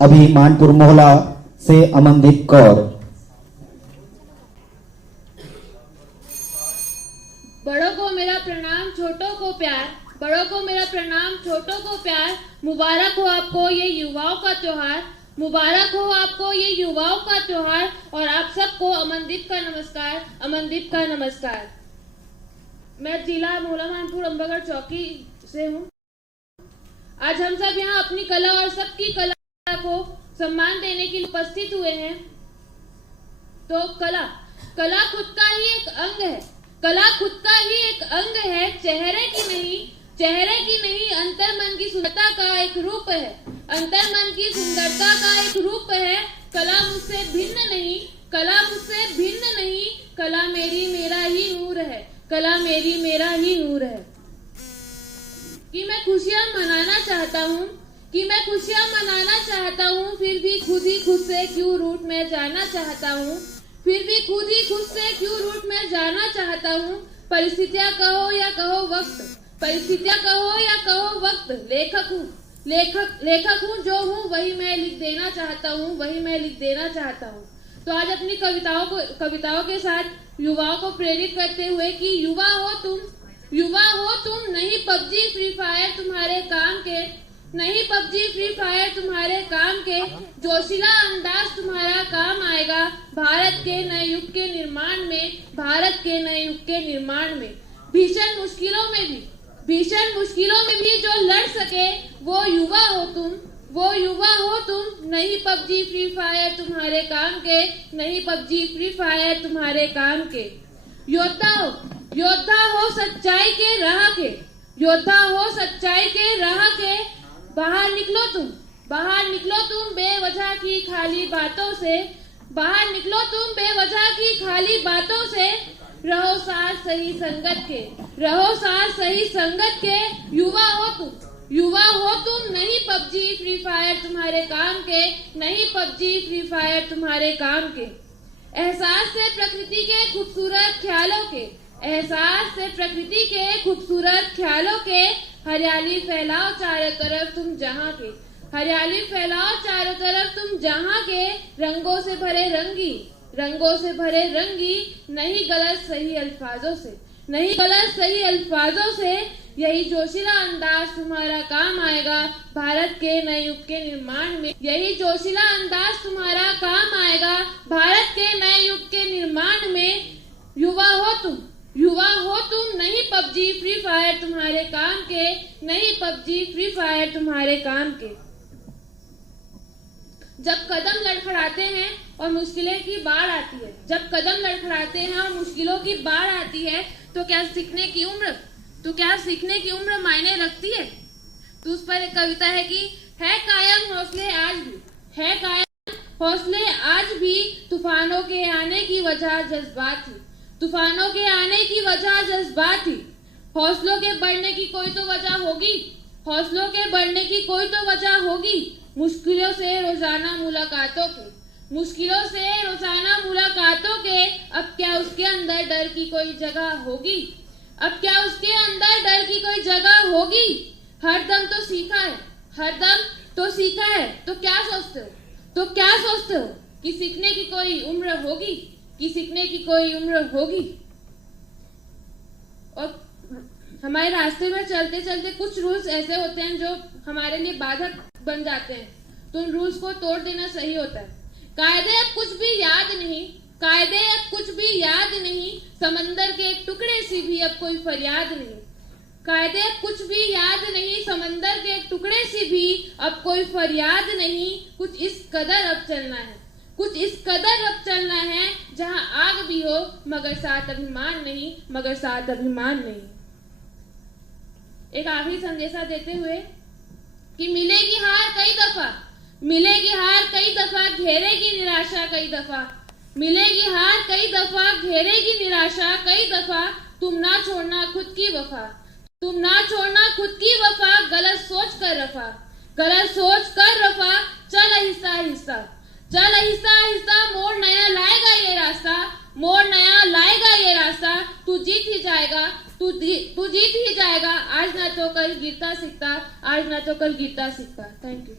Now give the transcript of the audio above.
अभी मानपुर मोहला से अमनदीप कौर। बड़ों को मेरा प्रणाम, छोटों को प्यार। बड़ों को मेरा प्रणाम, छोटों को प्यार। मुबारक हो आपको ये युवाओं का त्योहार। मुबारक हो आपको ये युवाओं का त्योहार। और आप सबको अमनदीप का नमस्कार, अमनदीप का नमस्कार। मैं जिला मोहला मानपुर अंबागढ़ चौकी से हूँ। आज हम सब यहाँ अपनी कला और सबकी कला को सम्मान देने के लिए उपस्थित हुए हैं। तो कला खुद का ही एक अंग है। कला खुद का ही एक अंग है, चेहरे की नहीं अंतर मन की सुंदरता का एक रूप है। अंतर मन की सुंदरता का एक रूप है। कला मुझसे भिन्न नहीं, कला मुझसे भिन्न नहीं। कला मेरी मेरा ही नूर है, कला मेरी मेरा ही नूर है। कि मैं खुशियां मनाना चाहता हूँ, कि मैं खुशियां मनाना चाहता हूँ, फिर भी खुद ही खुद से क्यों रूठ में जाना चाहता हूँ। फिर भी खुद ही खुद से क्यों रूठ में जाना चाहता हूँ। परिस्थितियां कहो या कहो वक्त, परिस्थितियां कहो या कहो वक्त। लेखक हूँ जो हूँ वही मैं लिख देना चाहता हूँ, वही मैं लिख देना चाहता हूँ। तो आज अपनी कविताओं के साथ युवाओं को प्रेरित करते हुए कि युवा हो तुम, नहीं पबजी फ्री फायर तुम्हारे काम के, नहीं पबजी फ्री फायर तुम्हारे काम के। जोशीला अंदाज तुम्हारा काम आएगा भारत के नए युग के निर्माण में, भारत के नए युग के निर्माण में। भीषण मुश्किलों में भी जो लड़ सके वो युवा हो तुम, वो युवा हो तुम। नहीं पबजी फ्री फायर तुम्हारे काम के, नहीं पबजी फ्री फायर तुम्हारे काम के। योद्धा हो सच्चाई के राह के, योद्धा हो सच्चाई के राह के। बाहर निकलो तुम बेवजह की खाली बातों से, बाहर निकलो तुम बेवजह की खाली बातों से। रहो साथ सही संगत के, रहो साथ सही संगत के। युवा हो तुम, नहीं पबजी फ्री फायर तुम्हारे काम के, नहीं पबजी फ्री फायर तुम्हारे काम के। एहसास से प्रकृति के खूबसूरत ख्यालों के, एहसास से प्रकृति के खूबसूरत ख्यालों के। हरियाली फैलाओ चारों तरफ तुम जहाँ के, हरियाली फैलाओ चारों तरफ तुम जहाँ के। रंगों से भरे रंगी, नहीं गलत सही अल्फाजों से, नहीं गलत सही अल्फाजों से। यही जोशीला अंदाज तुम्हारा काम आएगा भारत के नए युग के निर्माण में, यही जोशीला अंदाज तुम्हारा काम आएगा भारत के नए युग के निर्माण में। युवा हो तुम, नहीं पबजी फ्री फायर तुम्हारे काम के, नहीं पबजी फ्री फायर तुम्हारे काम के। जब कदम लड़खड़ाते हैं और मुश्किलें की बाढ़ आती है, जब कदम लड़खड़ाते हैं और मुश्किलों की बाढ़ आती है, तो क्या सीखने की उम्र मायने रखती है। तो उस पर एक कविता है कि है कायम हौसले आज भी, है कायम हौसले आज भी। तूफानों के आने की वजह जज्बात थी, तूफानों के आने की वजह जज्बात थी। हौसलों के बढ़ने की कोई तो वजह होगी, हौसलों के बढ़ने की कोई तो वजह होगी। मुश्किलों से रोजाना मुलाकातों के, मुश्किलों से रोजाना मुलाकातों के। अब क्या उसके अंदर डर की कोई जगह होगी, अब क्या उसके अंदर डर की कोई जगह होगी। हरदम तो सीखा है, हरदम तो सीखा है। तो क्या सोचते हो कि सीखने की कोई उम्र होगी, कि सीखने की कोई उम्र होगी। और हमारे रास्ते में चलते चलते कुछ रूल्स ऐसे होते हैं जो हमारे लिए बाधक बन जाते हैं, तो उन रूल्स को तोड़ देना सही होता है। कायदे अब कुछ भी याद नहीं, कायदे अब कुछ भी याद नहीं। समंदर के एक टुकड़े से भी अब कोई फरियाद नहीं, कायदे अब कुछ भी याद नहीं। समंदर के एक टुकड़े से भी अब कोई फरियाद नहीं। कुछ इस कदर अब चलना है, कुछ इस कदर अब चलना है, जहां आग भी हो मगर साथ अभिमान नहीं, मगर साथ अभिमान नहीं। एक आखिरी संदेशा देते हुए कि मिलेगी हार कई दफा, मिलेगी हार कई दफा, घेरेगी निराशा कई दफा। मिलेगी हार कई दफा, घेरेगी निराशा कई दफा। तुम ना छोड़ना खुद की वफा, तुम ना छोड़ना खुद की वफा। गलत सोच कर रफा, गलत सोच कर रफा। चल आहिस्ता आहिस्ता, चल आहिस्ता आहिस्ता। मोड़ नया लाएगा ये रास्ता, मोड़ नया लाएगा ये रास्ता। तू जीत ही जाएगा, तू जीत ही जाएगा। आज ना तो कल गिरता सीखता, आज ना तो कल गिरता सीखता। Thank you.